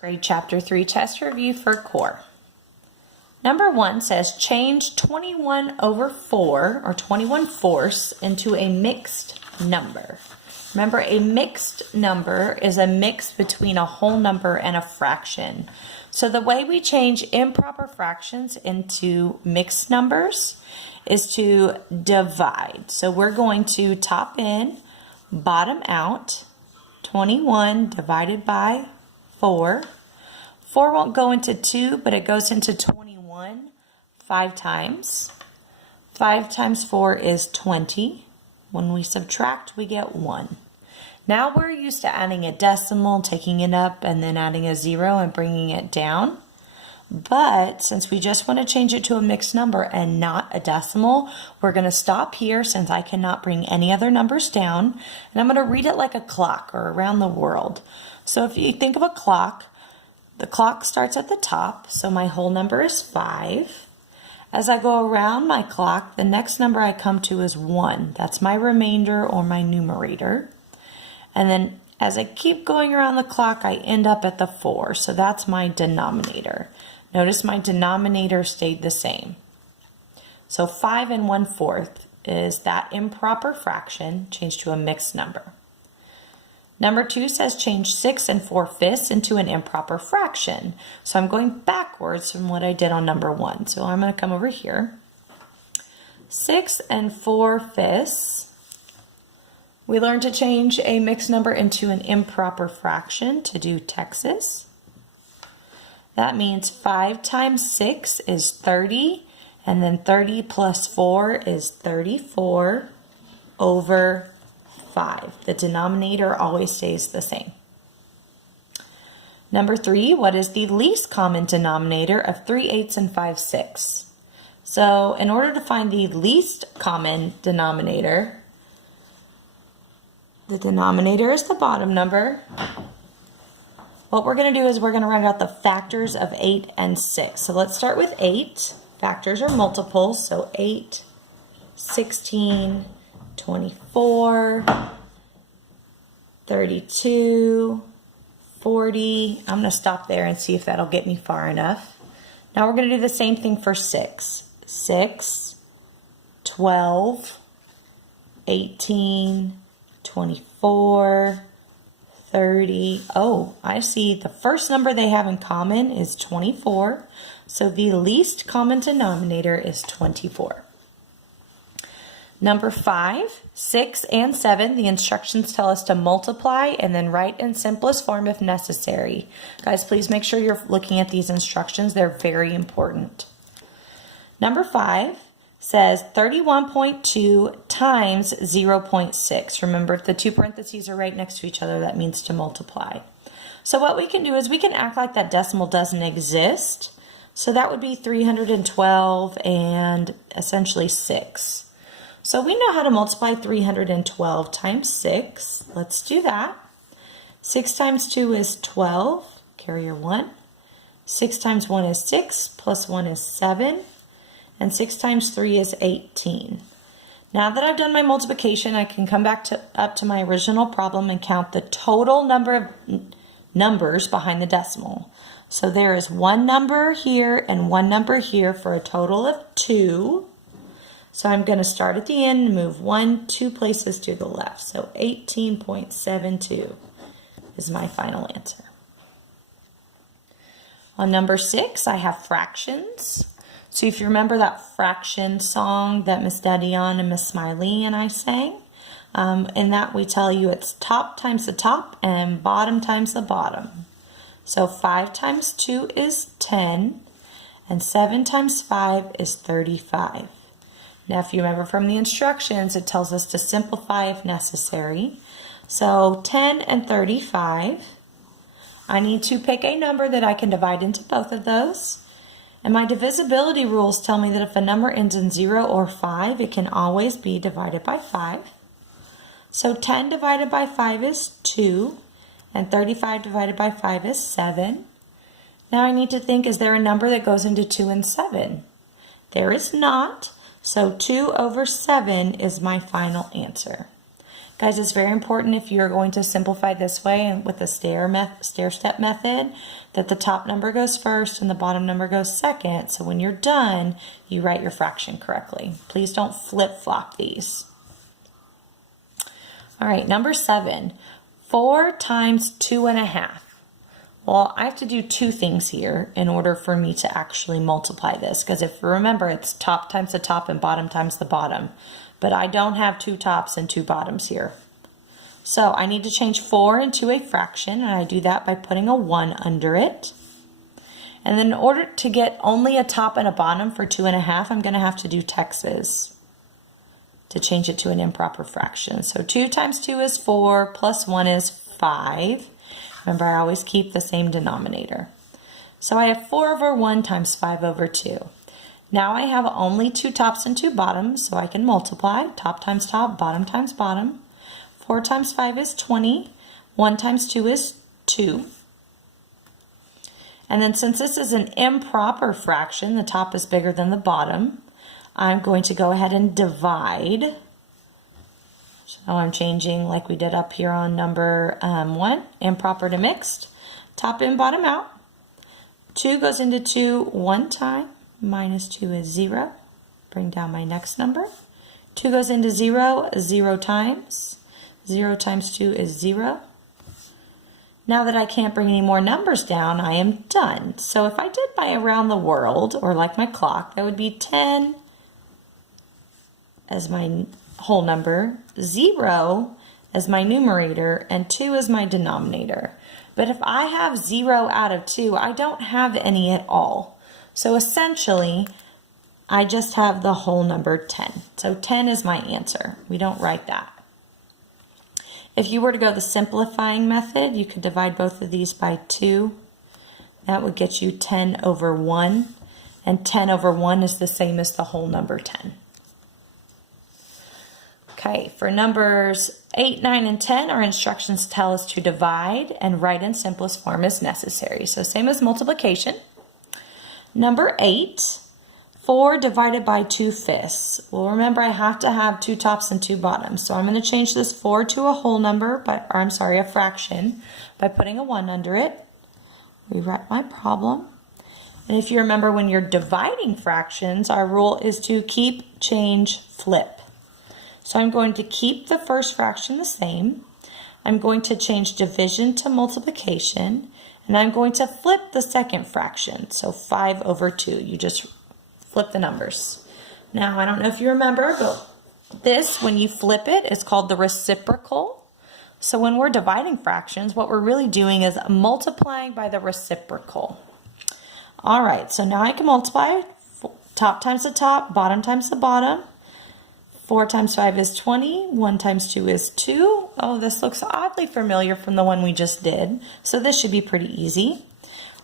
Grade Chapter 3 test review for core. Number 1 says change 21 over 4 or 21 fourths into a mixed number. Remember, a mixed number is a mix between a whole number and a fraction. So the way we change improper fractions into mixed numbers is to divide. So we're going to top in, bottom out, 21 divided by 4. 4 won't go into 2, but it goes into 21 5 times. 5 times 4 is 20. When we subtract, we get 1. Now we're used to adding a decimal, taking it up, and then adding a 0 and bringing it down. But since we just want to change it to a mixed number and not a decimal, we're going to stop here since I cannot bring any other numbers down. And I'm going to read it like a clock or around the world. So if you think of a clock, the clock starts at the top, so my whole number is 5. As I go around my clock, the next number I come to is 1. That's my remainder or my numerator. And then as I keep going around the clock, I end up at the 4. So that's my denominator. Notice my denominator stayed the same. So 5 1/4 is that improper fraction changed to a mixed number. Number 2 says change 6 4/5 into an improper fraction. So I'm going backwards from what I did on number 1. So I'm going to come over here. 6 4/5. We learned to change a mixed number into an improper fraction to do Texas. That means 5 times 6 is 30, and then 30 plus 4 is 34 over 5. The denominator always stays the same. Number 3, what is the least common denominator of 3/8 and 5/6? So in order to find the least common denominator, the denominator is the bottom number. What we're going to do is we're going to write out the factors of 8 and 6. So let's start with 8. Factors are multiples, so 8, 16, 24, 32, 40. I'm going to stop there and see if that'll get me far enough. Now we're going to do the same thing for 6. 6, 12, 18, 24, 30. Oh, I see the first number they have in common is 24. So the least common denominator is 24. Number 5, 6 and 7, the instructions tell us to multiply and then write in simplest form if necessary. Guys, please make sure you're looking at these instructions. They're very important. Number 5 says 31.2 times 0.6. Remember, if the two parentheses are right next to each other, that means to multiply. So what we can do is we can act like that decimal doesn't exist. So that would be 312 and essentially 6. So we know how to multiply 312 times 6. Let's do that. 6 times 2 is 12, carry your 1. 6 times 1 is 6, plus 1 is 7. And 6 times 3 is 18. Now that I've done my multiplication, I can come back up to my original problem and count the total number of numbers behind the decimal. So there is one number here and one number here for a total of 2. So I'm going to start at the end and move 2 places to the left. So 18.72 is my final answer. On number 6, I have fractions. So if you remember that fraction song that Miss Dedion and Miss Smiley and I sang, in that we tell you it's top times the top and bottom times the bottom. So 5 times 2 is 10, and 7 times 5 is 35. Now if you remember from the instructions, it tells us to simplify if necessary. So 10 and 35, I need to pick a number that I can divide into both of those. And my divisibility rules tell me that if a number ends in 0 or 5, it can always be divided by 5. So 10 divided by 5 is 2, and 35 divided by 5 is 7. Now I need to think, is there a number that goes into 2 and 7? There is not, so 2 over 7 is my final answer. Guys, it's very important if you're going to simplify this way and with the stair-step method that the top number goes first and the bottom number goes second. So when you're done, you write your fraction correctly. Please don't flip-flop these. All right, number 7, 4 times 2.5. Well, I have to do two things here in order for me to actually multiply this, because if you remember, it's top times the top and bottom times the bottom. But I don't have 2 tops and 2 bottoms here. So I need to change 4 into a fraction, and I do that by putting a 1 under it. And then in order to get only a top and a bottom for 2.5, I'm going to have to do Texas to change it to an improper fraction. So 2 times 2 is 4, plus 1 is 5. Remember, I always keep the same denominator. So I have 4 over 1 times 5 over 2. Now I have only 2 tops and 2 bottoms, so I can multiply. Top times top, bottom times bottom. 4 times 5 is 20. 1 times 2 is 2. And then since this is an improper fraction, the top is bigger than the bottom, I'm going to go ahead and divide. So I'm changing like we did up here on number 1, improper to mixed. Top in, bottom out. 2 goes into 2 one time. Minus 2 is 0. Bring down my next number. 2 goes into 0, 0 times. 0 times 2 is 0. Now that I can't bring any more numbers down, I am done. So if I did my around the world, or like my clock, that would be 10 as my whole number, 0 as my numerator, and 2 as my denominator. But if I have 0 out of 2, I don't have any at all. So essentially, I just have the whole number 10. So 10 is my answer. We don't write that. If you were to go the simplifying method, you could divide both of these by 2. That would get you 10 over 1. And 10 over 1 is the same as the whole number 10. Okay, for numbers 8, 9, and 10, our instructions tell us to divide and write in simplest form as necessary. So same as multiplication. Number 8, 4 divided by 2/5. Well, remember I have to have 2 tops and 2 bottoms. So I'm going to change this 4 to a whole number, a fraction, by putting a 1 under it. Rewrite my problem. And if you remember, when you're dividing fractions, our rule is to keep, change, flip. So I'm going to keep the first fraction the same. I'm going to change division to multiplication. And I'm going to flip the second fraction. So 5 over 2. You just flip the numbers. Now, I don't know if you remember, but this, when you flip it, is called the reciprocal. So when we're dividing fractions, what we're really doing is multiplying by the reciprocal. All right, so now I can multiply top times the top, bottom times the bottom. 4 times 5 is 20. 1 times 2 is 2. Oh, this looks oddly familiar from the one we just did. So this should be pretty easy.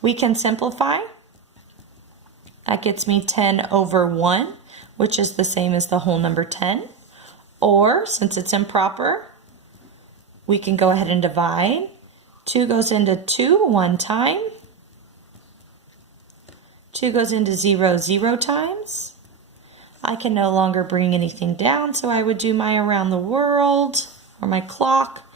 We can simplify. That gets me 10 over 1, which is the same as the whole number 10. Or, since it's improper, we can go ahead and divide. 2 goes into 2 one time. 2 goes into 0 0 times. I can no longer bring anything down, so I would do my around the world, or my clock,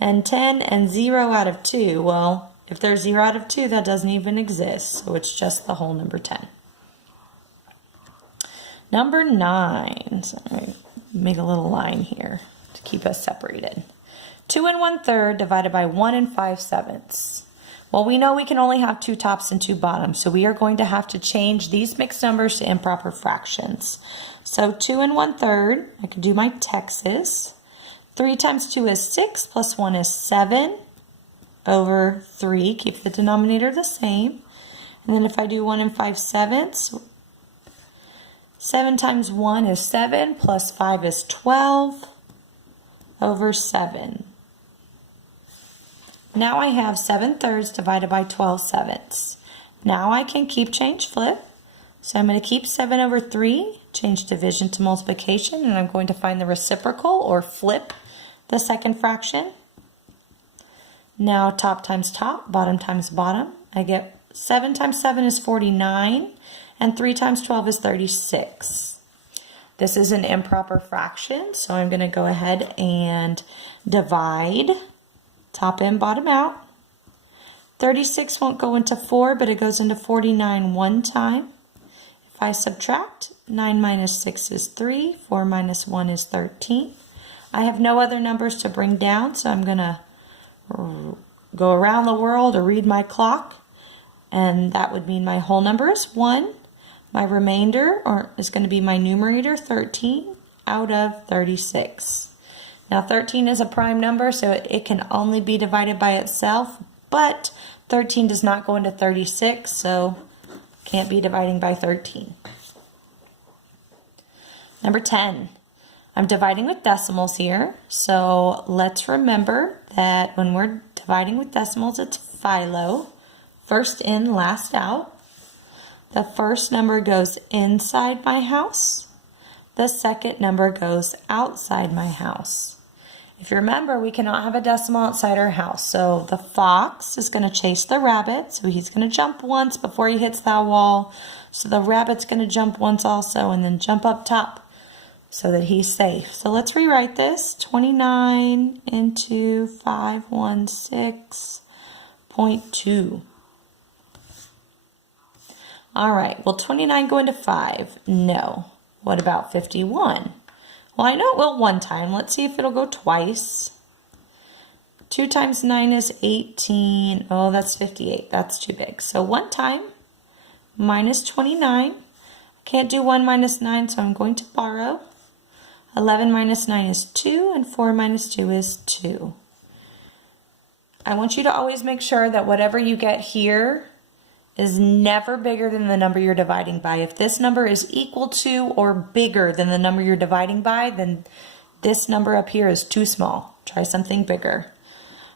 and 10 and 0 out of 2. Well, if there's 0 out of 2, that doesn't even exist, so it's just the whole number 10. Number 9, so I'm going to make a little line here to keep us separated. 2 1/3 divided by 1 5/7. Well, we know we can only have 2 tops and 2 bottoms, so we are going to have to change these mixed numbers to improper fractions. So 2 1/3, I can do my Texas. 3 times 2 is 6, plus 1 is 7 over 3. Keep the denominator the same. And then if I do 1 5/7, 7 times 1 is 7, plus 5 is 12 over 7. Now I have 7/3 divided by 12/7. Now I can keep, change, flip. So I'm going to keep 7 over 3, change division to multiplication, and I'm going to find the reciprocal, or flip the second fraction. Now top times top, bottom times bottom. I get 7 times 7 is 49, and 3 times 12 is 36. This is an improper fraction, so I'm going to go ahead and divide. Top in, bottom out. 36 won't go into 4, but it goes into 49 one time. If I subtract, 9 minus 6 is 3, 4 minus 1 is 13. I have no other numbers to bring down, so I'm going to go around the world or read my clock, and that would mean my whole number is 1. My remainder is going to be my numerator, 13, out of 36. Now 13 is a prime number, so it can only be divided by itself, but 13 does not go into 36, so can't be dividing by 13. Number 10. I'm dividing with decimals here, so let's remember that when we're dividing with decimals, it's philo, first in, last out. The first number goes inside my house. The second number goes outside my house. If you remember, we cannot have a decimal outside our house. So the fox is going to chase the rabbit. So he's going to jump once before he hits that wall. So the rabbit's going to jump once also and then jump up top so that he's safe. So let's rewrite this. 29 into 516.2. All right, will 29 go into 5? No. What about 51? Well, I know it will one time. Let's see if it'll go twice. 2 times 9 is 18. Oh, that's 58. That's too big. So one time, minus 29. Can't do 1 minus 9, so I'm going to borrow. 11 minus 9 is 2, and 4 minus 2 is 2. I want you to always make sure that whatever you get here is never bigger than the number you're dividing by. If this number is equal to or bigger than the number you're dividing by, then this number up here is too small. Try something bigger.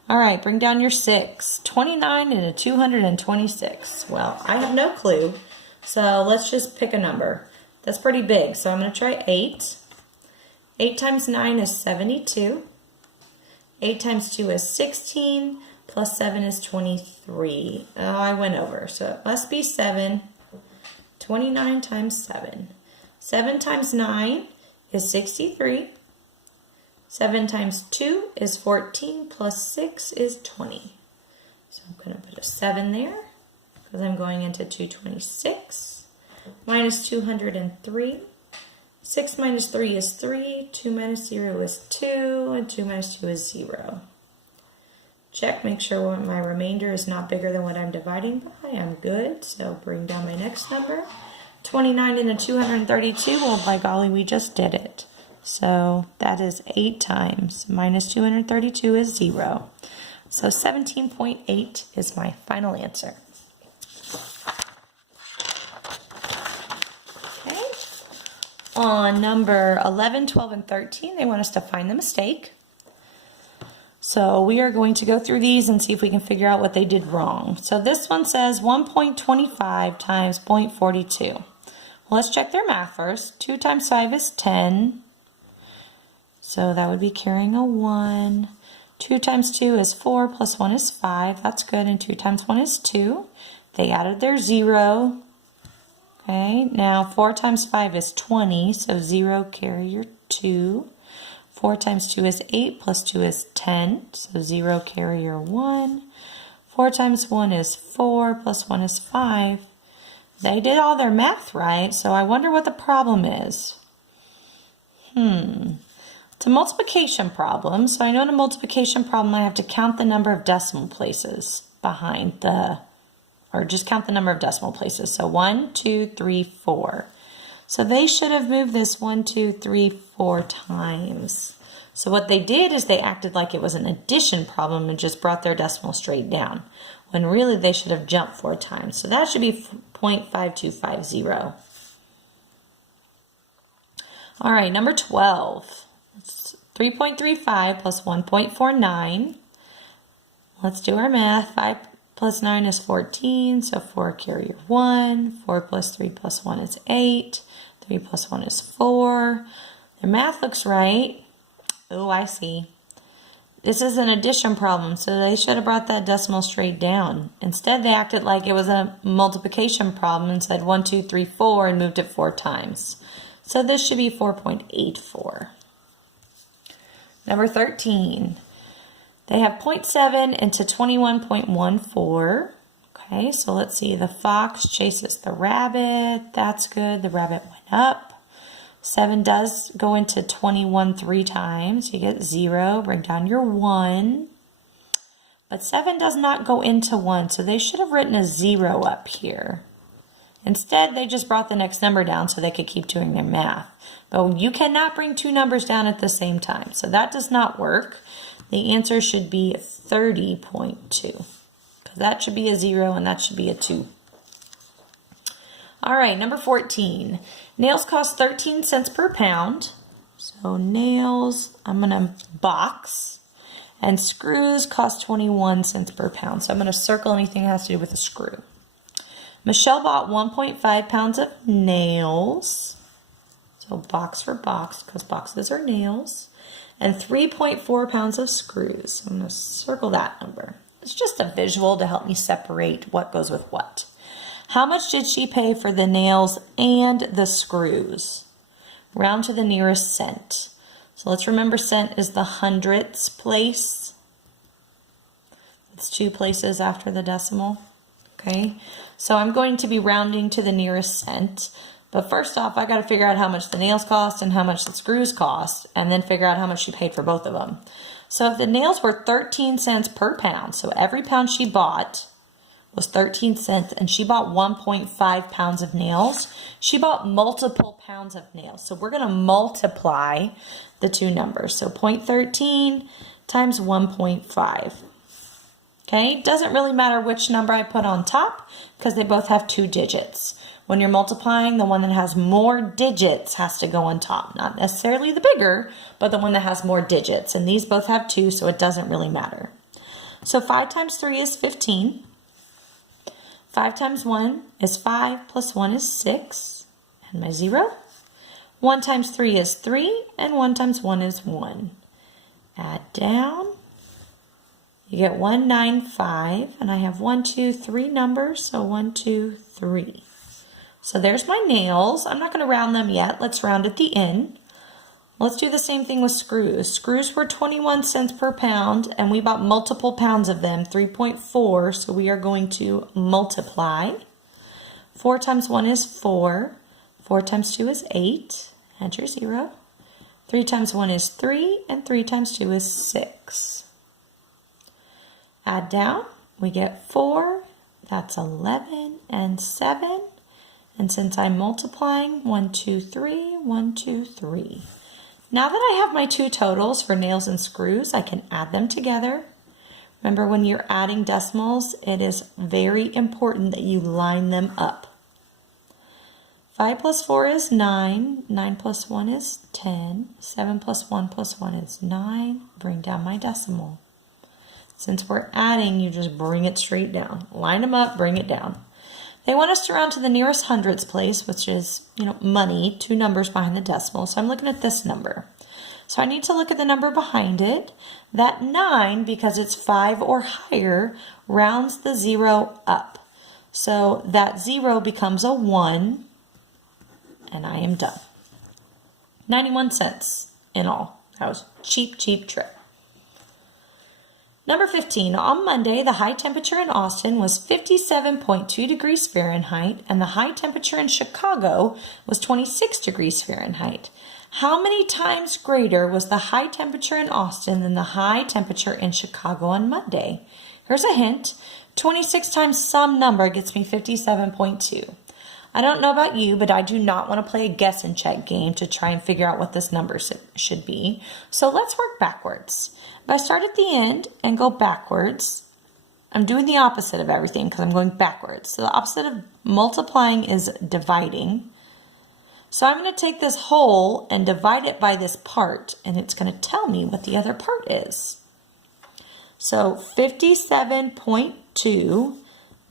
All right, bring down your 6. 29 into 226. Well, I have no clue, so let's just pick a number. That's pretty big, so I'm going to try 8. 8 times 9 is 72. 8 times 2 is 16. Plus 7 is 23. Oh, I went over, so it must be 7. 29 times 7. 7 times 9 is 63. 7 times 2 is 14, plus 6 is 20. So I'm going to put a 7 there, because I'm going into 226. Minus 203. 6 minus 3 is 3. 2 minus 0 is 2. And 2 minus 2 is 0. Check, make sure my remainder is not bigger than what I'm dividing by. I'm good, so bring down my next number. 29 into 232, well, by golly, we just did it. So that is 8 times. Minus 232 is 0. So 17.8 is my final answer. Okay. On number 11, 12, and 13, they want us to find the mistake. So we are going to go through these and see if we can figure out what they did wrong. So this one says 1.25 times 0.42. Well, let's check their math first. 2 times 5 is 10. So that would be carrying a 1. 2 times 2 is 4, plus 1 is 5. That's good. And 2 times 1 is 2. They added their 0. Okay, now 4 times 5 is 20. So 0, carry your 2. 4 times 2 is 8, plus 2 is 10, so 0, carry your 1. 4 times 1 is 4, plus 1 is 5. They did all their math right, so I wonder what the problem is. It's a multiplication problem, so I know in a multiplication problem I have to count the number of decimal places behind or just count the number of decimal places. So 1, 2, 3, 4. So they should have moved this 1, 2, 3, 4 times. So what they did is they acted like it was an addition problem and just brought their decimal straight down, when really they should have jumped 4 times. So that should be 0.5250. All right, number 12. It's 3.35 plus 1.49. Let's do our math. 5 plus 9 is 14, so 4 carry your 1. 4 plus 3 plus 1 is 8. 3 plus 1 is 4. Their math looks right. Oh, I see. This is an addition problem, so they should have brought that decimal straight down. Instead, they acted like it was a multiplication problem and said 1, 2, 3, 4 and moved it 4 times. So this should be 4.84. Number 13. They have 0.7 into 21.14. Okay, so let's see. The fox chases the rabbit. That's good. The rabbit went up. 7 does go into 21 3 times. You get 0. Bring down your 1. But 7 does not go into 1, so they should have written a 0 up here. Instead, they just brought the next number down so they could keep doing their math. But you cannot bring 2 numbers down at the same time, so that does not work. The answer should be 30.2, because that should be a 0 and that should be a 2. All right, number 14. Nails cost 13 cents per pound. So nails, I'm going to box. And screws cost 21 cents per pound. So I'm going to circle anything that has to do with a screw. Michelle bought 1.5 pounds of nails. So box for box, because boxes are nails. And 3.4 pounds of screws. So I'm going to circle that number. It's just a visual to help me separate what goes with what. How much did she pay for the nails and the screws? Round to the nearest cent. So let's remember cent is the hundredths place. It's 2 places after the decimal. Okay, so I'm going to be rounding to the nearest cent. But first off, I got to figure out how much the nails cost and how much the screws cost, and then figure out how much she paid for both of them. So if the nails were 13 cents per pound, so every pound she bought was 13 cents, and she bought 1.5 pounds of nails, she bought multiple pounds of nails. So we're going to multiply the 2 numbers. So 0.13 times 1.5. Okay, it doesn't really matter which number I put on top because they both have 2 digits. When you're multiplying, the one that has more digits has to go on top. Not necessarily the bigger, but the one that has more digits. And these both have 2, so it doesn't really matter. So 5 times 3 is 15. 5 times 1 is 5, plus 1 is 6, and my 0. 1 times 3 is 3, and 1 times 1 is 1. Add down. You get 195, and I have 1, 2, 3 numbers, so 1, 2, 3. So there's my nails. I'm not going to round them yet. Let's round at the end. Let's do the same thing with screws. Screws were 21 cents per pound, and we bought multiple pounds of them, 3.4, so we are going to multiply. 4 times 1 is 4. 4 times 2 is 8. Add your 0. 3 times 1 is 3, and 3 times 2 is 6. Add down, we get 4. That's 11 and 7. And since I'm multiplying, 1, 2, 3, 1, 2, 3. Now that I have my 2 totals for nails and screws, I can add them together. Remember, when you're adding decimals, it is very important that you line them up. 5 plus 4 is 9. 9 plus 1 is 10. 7 plus 1 plus 1 is 9. Bring down my decimal. Since we're adding, you just bring it straight down. Line them up, bring it down. They want us to round to the nearest hundredths place, which is, money, 2 numbers behind the decimal. So I'm looking at this number. So I need to look at the number behind it. That 9, because it's 5 or higher, rounds the 0 up. So that 0 becomes a 1, and I am done. 91 cents in all. That was cheap, cheap trick. Number 15, on Monday, the high temperature in Austin was 57.2 degrees Fahrenheit, and the high temperature in Chicago was 26 degrees Fahrenheit. How many times greater was the high temperature in Austin than the high temperature in Chicago on Monday? Here's a hint. 26 times some number gets me 57.2. I don't know about you, but I do not want to play a guess and check game to try and figure out what this number should be. So let's work backwards. If I start at the end and go backwards, I'm doing the opposite of everything because I'm going backwards. So the opposite of multiplying is dividing. So I'm going to take this whole and divide it by this part, and it's going to tell me what the other part is. So 57.2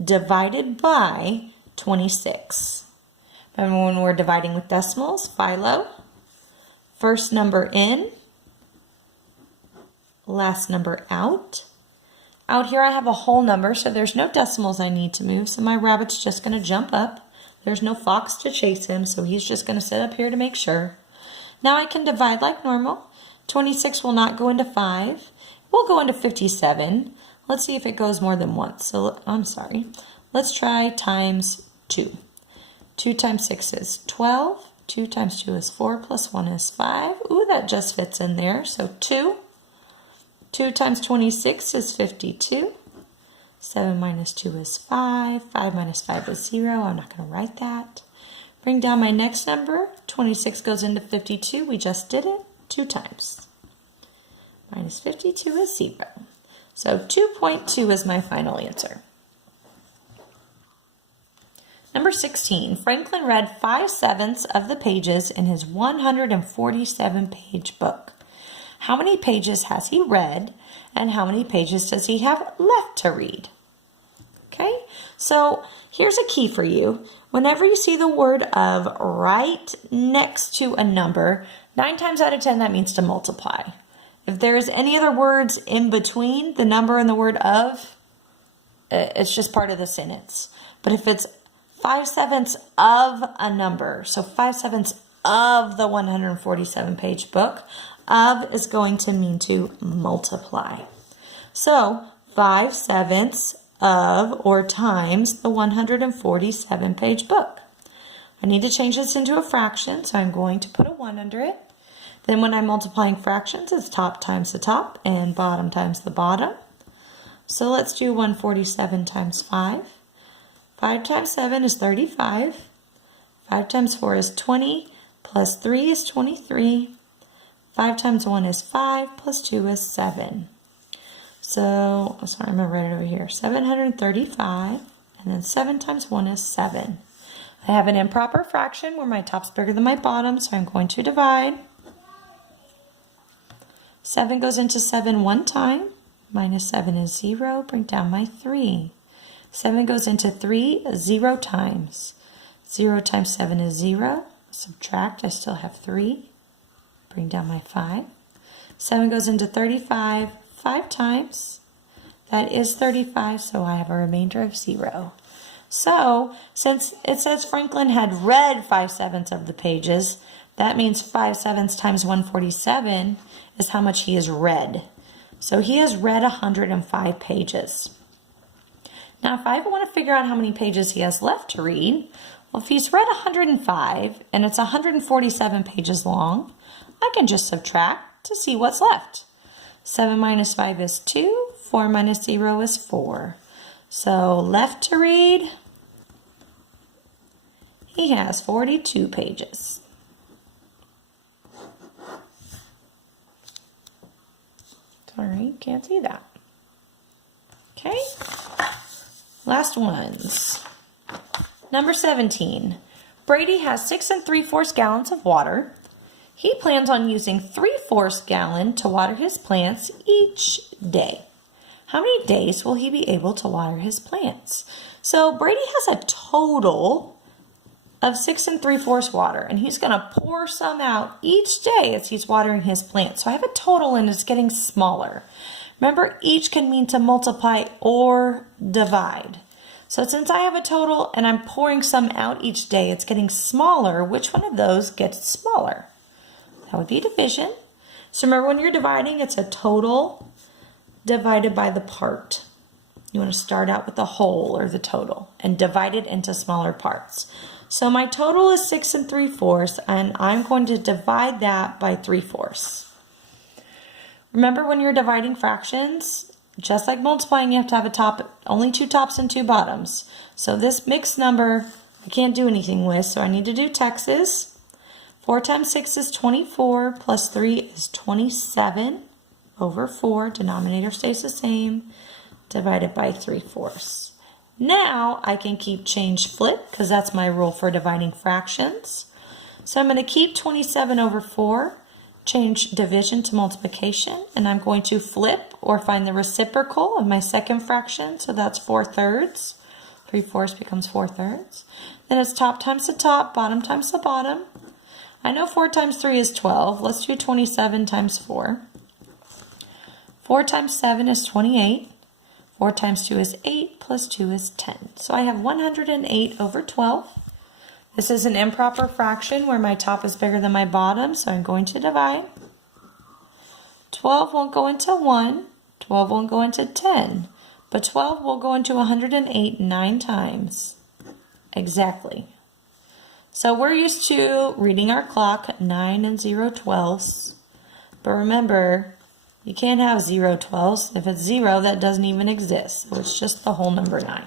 divided by 26. Remember when we're dividing with decimals? Philo. First number in. Last number out. Out here I have a whole number, so there's no decimals I need to move, so my rabbit's just going to jump up. There's no fox to chase him, so he's just going to sit up here to make sure. Now I can divide like normal. 26 will not go into 5. We'll go into 57. Let's see if it goes more than once. So, I'm sorry. Let's try times 2. 2 times 6 is 12. 2 times 2 is 4 plus 1 is 5. Ooh, that just fits in there. So 2. 2 times 26 is 52. 7 minus 2 is 5. 5 minus 5 is 0. I'm not going to write that. Bring down my next number. 26 goes into 52. We just did it 2 times. Minus 52 is 0. So 2.2 is my final answer. Number 16, Franklin read 5/7 of the pages in his 147-page book. How many pages has he read, and how many pages does he have left to read? Okay, so here's a key for you. Whenever you see the word of right next to a number, 9 times out of 10 that means to multiply. If there's any other words in between the number and the word of, it's just part of the sentence. But if it's 5/7 of a number, so 5/7 of the 147-page book, of is going to mean to multiply. So 5/7 of or times the 147-page book. I need to change this into a fraction, so I'm going to put a 1 under it. Then when I'm multiplying fractions, it's top times the top and bottom times the bottom. So let's do 147 times 5. 5 times 7 is 35. 5 times 4 is 20. Plus 3 is 23. 5 times 1 is 5. Plus 2 is 7. So, sorry, I'm going to write it over here. 735. And then 7 times 1 is 7. I have an improper fraction where my top's bigger than my bottom, so I'm going to divide. 7 goes into 7 one time. Minus 7 is 0. Bring down my 3. 7 goes into 3 0 times. 0 times 7 is 0. Subtract, I still have 3. Bring down my 5. 7 goes into 35 5 times. That is 35, so I have a remainder of 0. So, since it says Franklin had read 5/7 of the pages, that means 5/7 times 147 is how much he has read. So he has read 105 pages. Now, if I want to figure out how many pages he has left to read, well, if he's read 105 and it's 147 pages long, I can just subtract to see what's left. 7 minus 5 is 2. 4 minus 0 is 4. So left to read, he has 42 pages. Sorry, can't see that. Okay, last ones. Number 17. Brady has 6 3/4 gallons of water. He plans on using 3/4 gallon to water his plants each day. How many days will he be able to water his plants? So Brady has a total of 6 3/4 water, and he's going to pour some out each day as he's watering his plants. So I have a total and it's getting smaller. Remember, each can mean to multiply or divide. So since I have a total and I'm pouring some out each day, it's getting smaller. Which one of those gets smaller? That would be division. So remember, when you're dividing, it's a total divided by the part. You want to start out with the whole or the total and divide it into smaller parts. So my total is 6 3/4, and I'm going to divide that by 3/4. Remember, when you're dividing fractions, just like multiplying, you have to have a top, only 2 tops and 2 bottoms. So this mixed number, I can't do anything with, so I need to do Texas. 4 times 6 is 24, plus 3 is 27 over 4. Denominator stays the same, divided by 3/4. Now I can keep change flip, because that's my rule for dividing fractions. So I'm going to keep 27 over 4, change division to multiplication, and I'm going to flip or find the reciprocal of my second fraction, so that's 4/3. 3/4 becomes 4/3. Then it's top times the top, bottom times the bottom. I know 4 times 3 is 12. Let's do 27 times 4. 4 times 7 is 28. 4 times 2 is 8, plus 2 is 10. So I have 108 over 12. This is an improper fraction where my top is bigger than my bottom, so I'm going to divide. 12 won't go into 1. 12 won't go into 10, but 12 will go into 108 9 times. Exactly. So we're used to reading our clock 9 and 0 twelfths. But remember, you can't have 0 twelfths. If it's 0, that doesn't even exist. So it's just the whole number 9.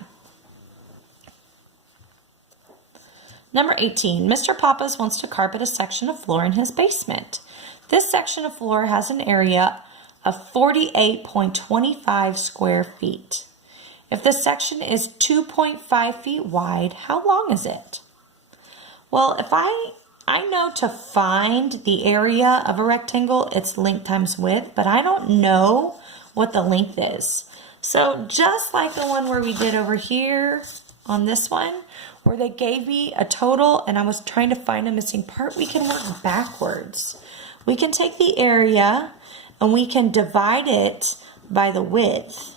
Number 18, Mr. Pappas wants to carpet a section of floor in his basement. This section of floor has an area of 48.25 square feet. If the section is 2.5 feet wide, how long is it? Well, if I know to find the area of a rectangle, it's length times width, but I don't know what the length is. So just like the one where we did over here on this one, where they gave me a total and I was trying to find a missing part, we can work backwards. We can take the area and we can divide it by the width,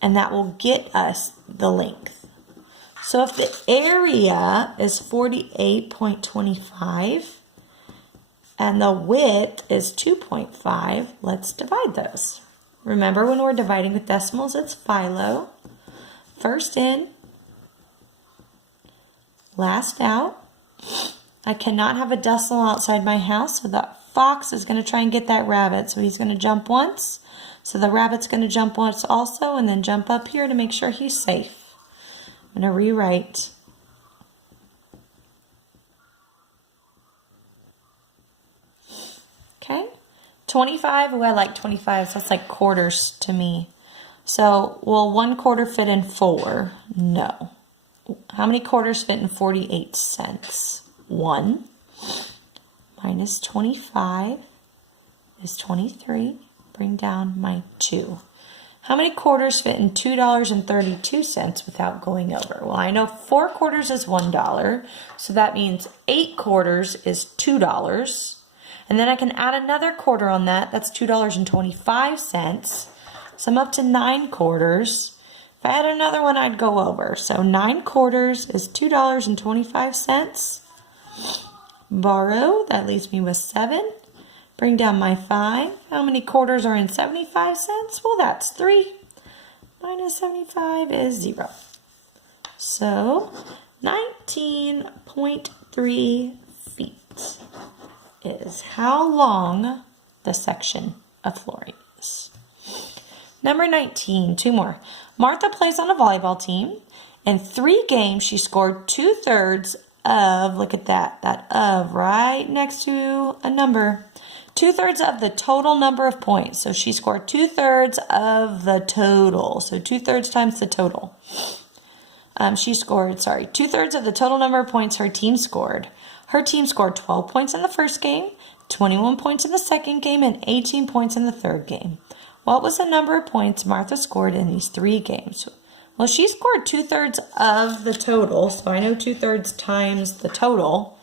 and that will get us the length. So if the area is 48.25 and the width is 2.5, let's divide those. Remember, when we're dividing with decimals, it's Philo. First in, last out. I cannot have a decimal outside my house, so the fox is going to try and get that rabbit. So he's going to jump once. So the rabbit's going to jump once also, and then jump up here to make sure he's safe. I'm going to rewrite. Okay. 25. Oh, I like 25. So that's like quarters to me. So will 1 quarter fit in 4? No. How many quarters fit in 48 cents? 1 minus 25 is 23. Bring down my 2. How many quarters fit in $2.32 without going over? Well, I know 4 quarters is $1, so that means 8 quarters is $2. And then I can add another quarter on that. That's $2.25. So I'm up to 9 quarters. If I had another one, I'd go over. So 9 quarters is $2.25. Borrow, that leaves me with 7. Bring down my 5. How many quarters are in 75 cents? Well, that's 3. Minus 75 is 0. So 19.3 feet is how long the section of floor is. Number 19, 2 more. Martha plays on a volleyball team. In 3 games, she scored 2/3 of, look at that of right next to a number. 2/3 of the total number of points. So she scored 2/3 of the total. So 2/3 times the total. She scored, 2/3 of the total number of points her team scored. Her team scored 12 points in the first game, 21 points in the second game, and 18 points in the third game. What was the number of points Martha scored in these 3 games? Well, she scored 2/3 of the total, so I know 2/3 times the total.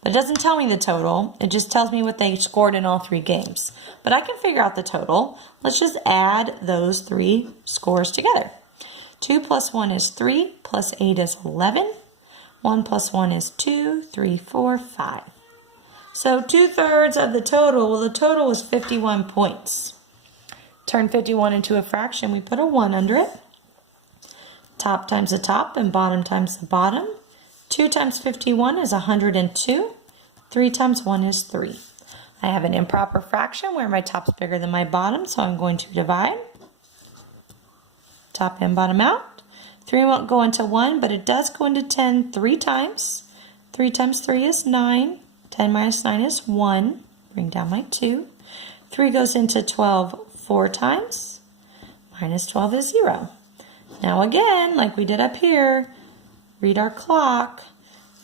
But it doesn't tell me the total. It just tells me what they scored in all 3 games. But I can figure out the total. Let's just add those 3 scores together. 2 plus 1 is 3, plus 8 is 11. 1 plus 1 is 2, 3, 4, 5. So 2/3 of the total, well, the total was 51 points. Turn 51 into a fraction, we put a 1 under it. Top times the top and bottom times the bottom. 2 times 51 is 102. 3 times 1 is 3. I have an improper fraction where my top's bigger than my bottom, so I'm going to divide. Top and bottom out. 3 won't go into 1, but it does go into 10 3 times. 3 times 3 is 9. 10 minus 9 is 1. Bring down my 2. 3 goes into 12 4 times. Minus 12 is 0. Now again, like we did up here, read our clock.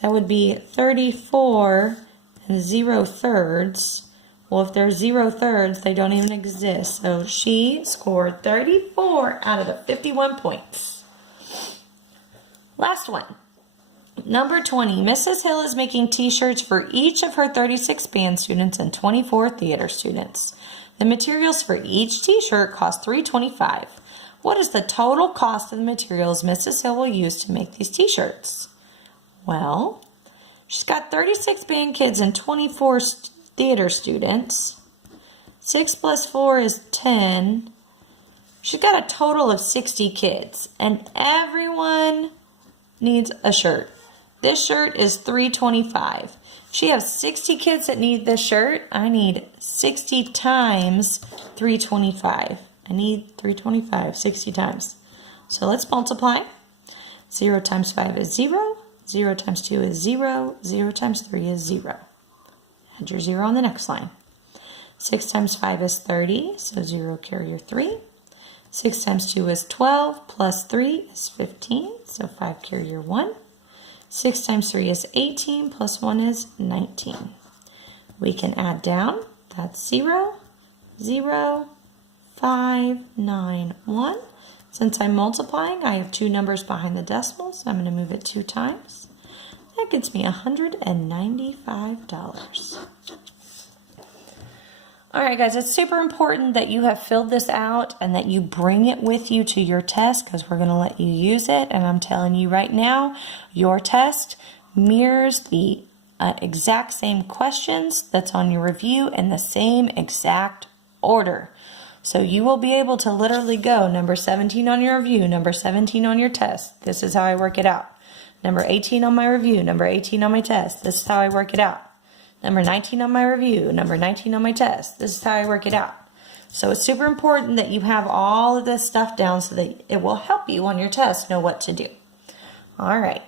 That would be 34 and 0/3. Well, if there's 0/3, they don't even exist. So she scored 34 out of the 51 points. Last one. Number 20. Mrs. Hill is making t-shirts for each of her 36 band students and 24 theater students. The materials for each t-shirt cost $3.25. What is the total cost of the materials Mrs. Hill will use to make these t-shirts? Well, she's got 36 band kids and 24 theater students. 6 plus 4 is 10. She's got a total of 60 kids, and everyone needs a shirt. This shirt is $3.25. She has 60 kids that need this shirt. I need 60 times $3.25. I need $3.25 60 times. So let's multiply. 0 times 5 is 0. 0 times 2 is 0. 0 times 3 is 0. Add your 0 on the next line. 6 times 5 is 30, so 0 carrier 3. 6 times 2 is 12, plus 3 is 15, so 5 carrier 1. 6 times 3 is 18, plus 1 is 19. We can add down. That's 0, 0, 5, 9, 1. Since I'm multiplying, I have 2 numbers behind the decimal, so I'm going to move it 2 times. That gets me $195. All right, guys, it's super important that you have filled this out and that you bring it with you to your test because we're going to let you use it. And I'm telling you right now, your test mirrors the exact same questions that's on your review in the same exact order. So you will be able to literally go number 17 on your review, number 17 on your test. This is how I work it out. Number 18 on my review, number 18 on my test. This is how I work it out. Number 19 on my review, number 19 on my test. This is how I work it out. So it's super important that you have all of this stuff down so that it will help you on your test know what to do. All right.